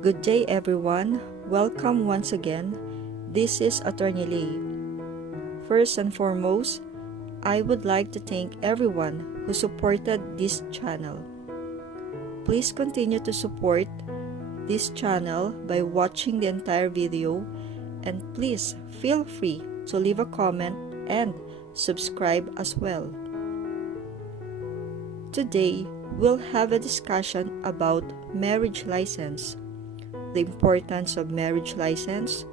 Good day everyone. Welcome once again. This is Attorney Lay. First and foremost, I would like to thank everyone who supported this channel. Please continue to support this channel by watching the entire video, and please feel free to leave a comment and subscribe as well. Today, we'll have a discussion about marriage license, the importance of marriage license,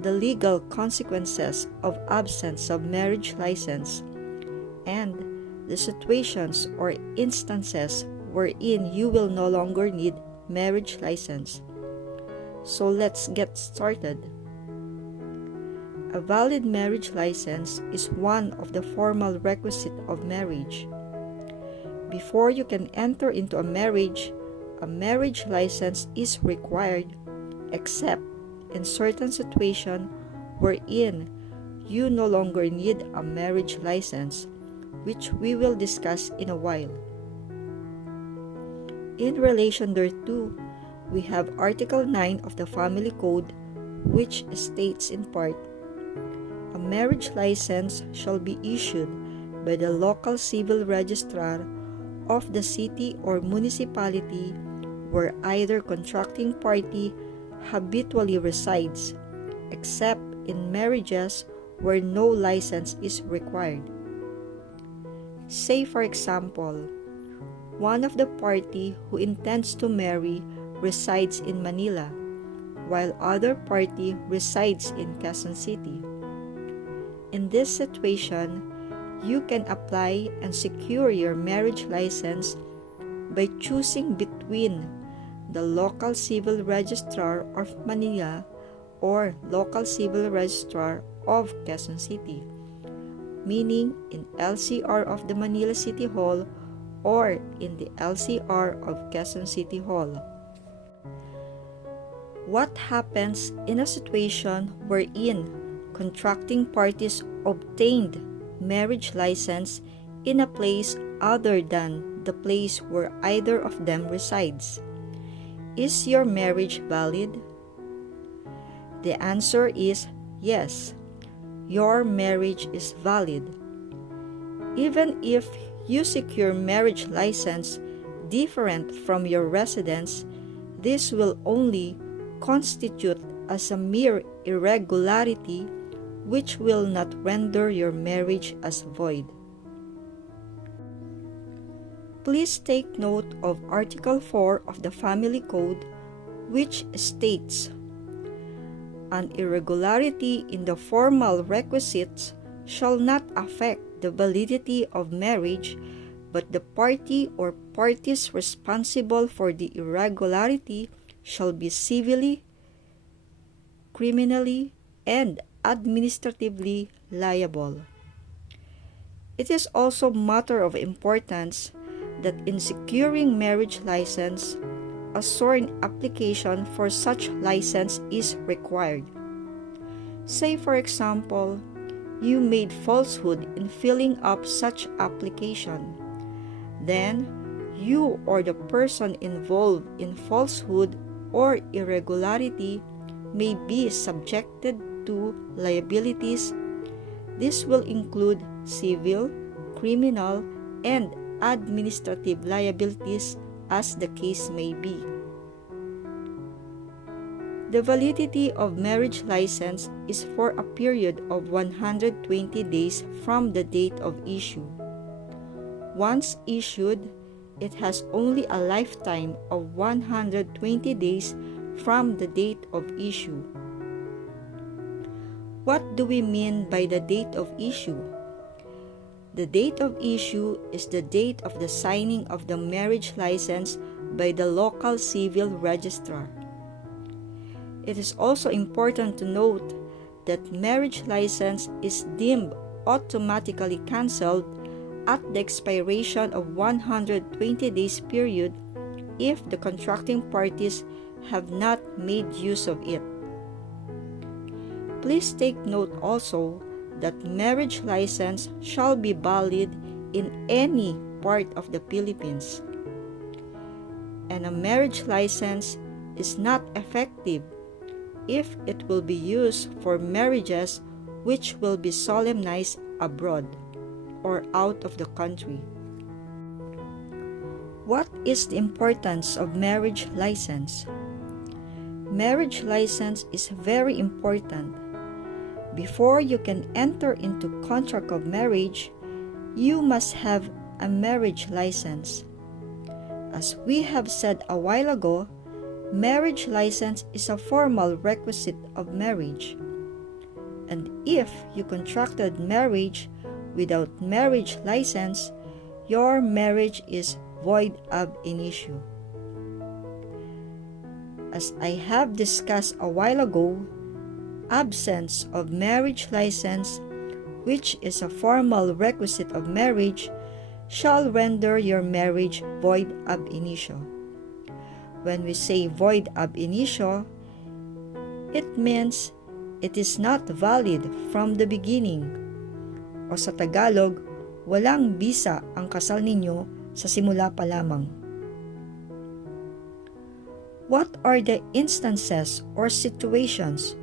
the legal consequences of absence of marriage license, and the situations or instances wherein you will no longer need marriage license. So let's get started. A valid marriage license is one of the formal requisites of marriage. Before you can enter into a marriage license is required, except in certain situations wherein you no longer need a marriage license, which we will discuss in a while. In relation thereto, we have Article 9 of the Family Code, which states in part, a marriage license shall be issued by the local civil registrar of the city or municipality where either contracting party habitually resides, except in marriages where no license is required. Say for example, one of the party who intends to marry resides in Manila, while other party resides in Quezon City. In this situation, you can apply and secure your marriage license by choosing between the local civil registrar of Manila or local civil registrar of Quezon City, meaning in LCR of the Manila City Hall or in the LCR of Quezon City Hall. What happens in a situation wherein contracting parties obtained marriage license in a place other than the place where either of them resides? Is your marriage valid? The answer is yes, your marriage is valid. Even if you secure marriage license different from your residence, this will only constitute as a mere irregularity which will not render your marriage as void. Please take note of Article 4 of the Family Code, which states, an irregularity in the formal requisites shall not affect the validity of marriage, but the party or parties responsible for the irregularity shall be civilly, criminally, and administratively liable. It is also a matter of importance that in securing marriage license, a sworn application for such license is required. Say for example, you made falsehood in filling up such application. Then, you or the person involved in falsehood or irregularity may be subjected to liabilities. This will include civil, criminal, and administrative liabilities as the case may be. The validity of marriage license is for a period of 120 days from the date of issue. Once issued, it has only a lifetime of 120 days from the date of issue. What do we mean by the date of issue? The date of issue is the date of the signing of the marriage license by the local civil registrar. It is also important to note that marriage license is deemed automatically cancelled at the expiration of 120 days period if the contracting parties have not made use of it. Please take note also that marriage license shall be valid in any part of the Philippines, and a marriage license is not effective if it will be used for marriages which will be solemnized abroad or out of the country. What is the importance of marriage license? Marriage license is very important. Before you can enter into contract of marriage, you must have a marriage license. As we have said a while ago, marriage license is a formal requisite of marriage. And if you contracted marriage without marriage license, your marriage is void ab initio. As I have discussed a while ago, absence of marriage license, which is a formal requisite of marriage, shall render your marriage void ab initio. When we say void ab initio, it means it is not valid from the beginning. O sa Tagalog, walang bisa ang kasal ninyo sa simula pa lamang. What are the instances or situations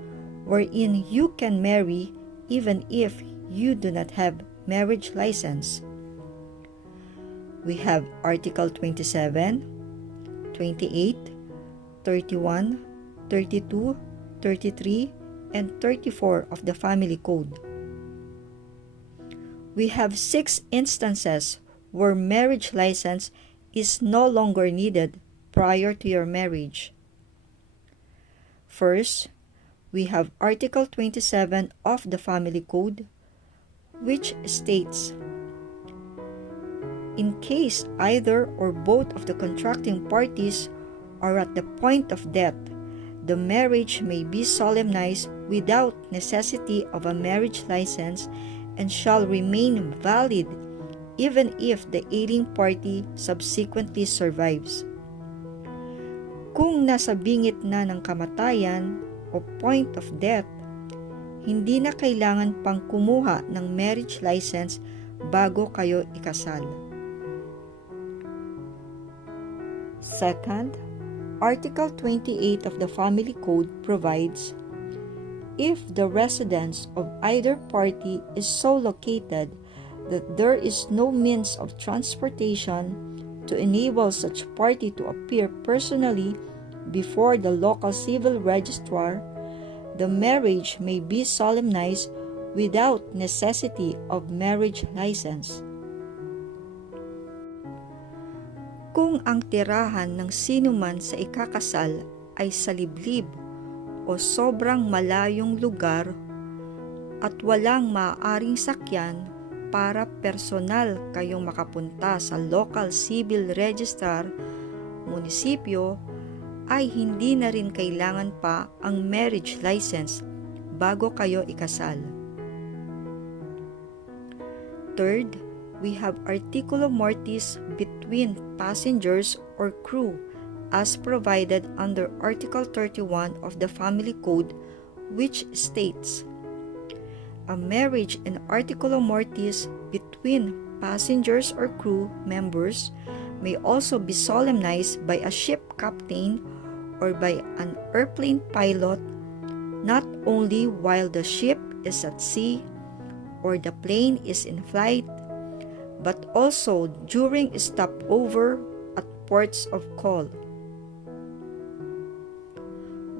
wherein you can marry even if you do not have marriage license? We have Article 27, 28, 31, 32, 33, and 34 of the Family Code. We have 6 instances where marriage license is no longer needed prior to your marriage. First, we have Article 27 of the Family Code, which states, in case either or both of the contracting parties are at the point of death, the marriage may be solemnized without necessity of a marriage license and shall remain valid even if the ailing party subsequently survives. Kung nasa bingit na ng kamatayan o point of death, hindi na kailangan pang kumuha ng marriage license bago kayo ikasal. Second, Article 28 of the Family Code provides, if the residence of either party is so located that there is no means of transportation to enable such party to appear personally before the local civil registrar, the marriage may be solemnized without necessity of marriage license. Kung ang tirahan ng sinuman sa ikakasal ay sa liblib o sobrang malayong lugar at walang maaaring sakyan para personal kayong makapunta sa local civil registrar, munisipyo, ay hindi na rin kailangan pa ang marriage license bago kayo ikasal. Third, we have articulo mortis between passengers or crew as provided under Article 31 of the Family Code, which states, a marriage in articulo mortis between passengers or crew members may also be solemnized by a ship captain or by an airplane pilot, not only while the ship is at sea or the plane is in flight, but also during stopover at ports of call.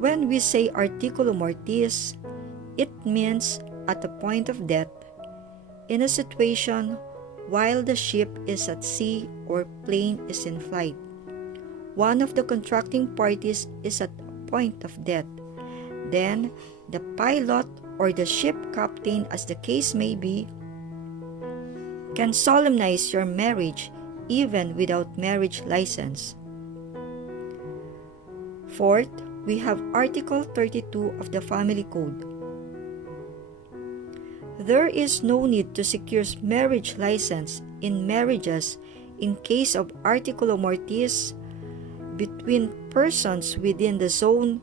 When we say articulo mortis, it means at the point of death, in a situation while the ship is at sea or plane is in flight. One of the contracting parties is at a point of death. Then, the pilot or the ship captain, as the case may be, can solemnize your marriage even without marriage license. Fourth, we have Article 32 of the Family Code. There is no need to secure marriage license in marriages in case of articulo mortis between persons within the zone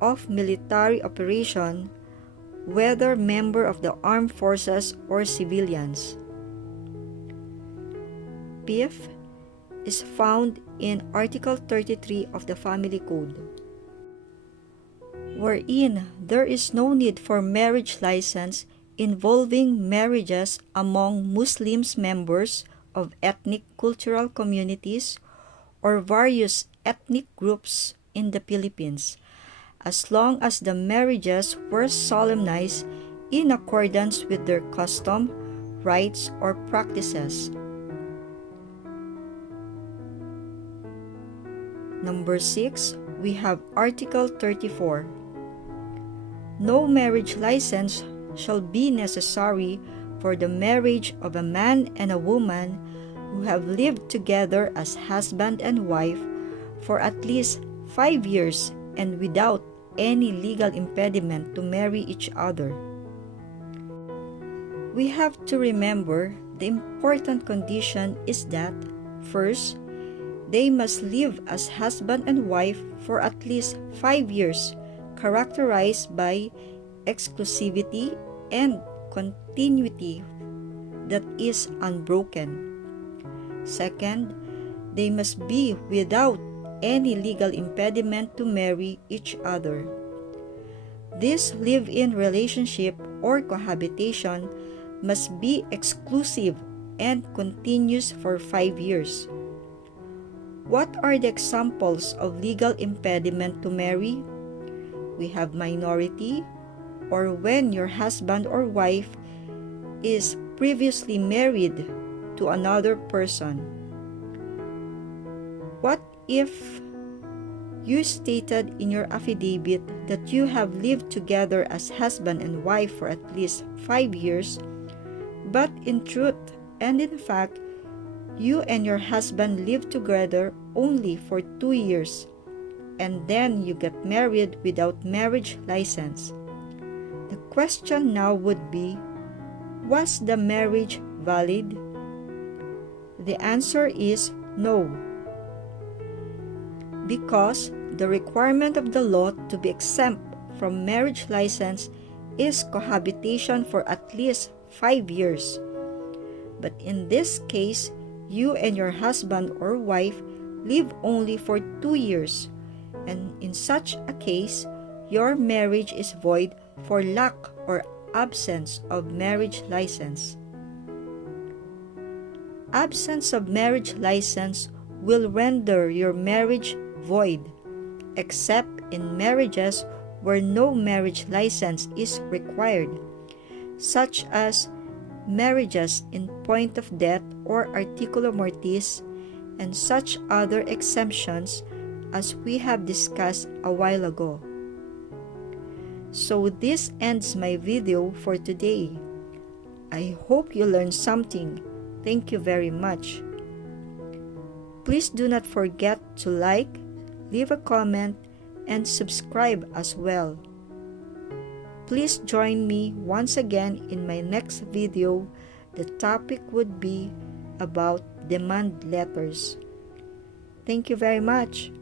of military operation, whether member of the armed forces or civilians. Fifth is found in Article 33 of the Family Code. wherein there is no need for marriage license involving marriages among Muslims members of ethnic cultural communities or various ethnic groups in the Philippines, as long as the marriages were solemnized in accordance with their custom, rites, or practices. Number 6, we have Article 34. No marriage license shall be necessary for the marriage of a man and a woman who have lived together as husband and wife for at least 5 years and without any legal impediment to marry each other. We have to remember the important condition is that, first, they must live as husband and wife for at least 5 years, characterized by exclusivity and continuity that is unbroken. Second, they must be without any legal impediment to marry each other. This live-in relationship or cohabitation must be exclusive and continuous for 5 years. What are the examples of legal impediment to marry? We have minority, or when your husband or wife is previously married to another person. What if you stated in your affidavit that you have lived together as husband and wife for at least 5 years, but in truth and in fact, you and your husband lived together only for 2 years, and then you get married without marriage license? The question now would be, was the marriage valid? The answer is no, because the requirement of the law to be exempt from marriage license is cohabitation for at least 5 years. But in this case, you and your husband or wife live only for 2 years, and in such a case, your marriage is void for lack or absence of marriage license. Absence of marriage license will render your marriage void, except in marriages where no marriage license is required, such as marriages in point of death or articulo mortis, and such other exemptions as we have discussed a while ago. So this ends my video for today. I hope you learned something. Thank you very much. Please do not forget to like, leave a comment, and subscribe as well. Please join me once again in my next video. The topic would be about demand letters. Thank you very much.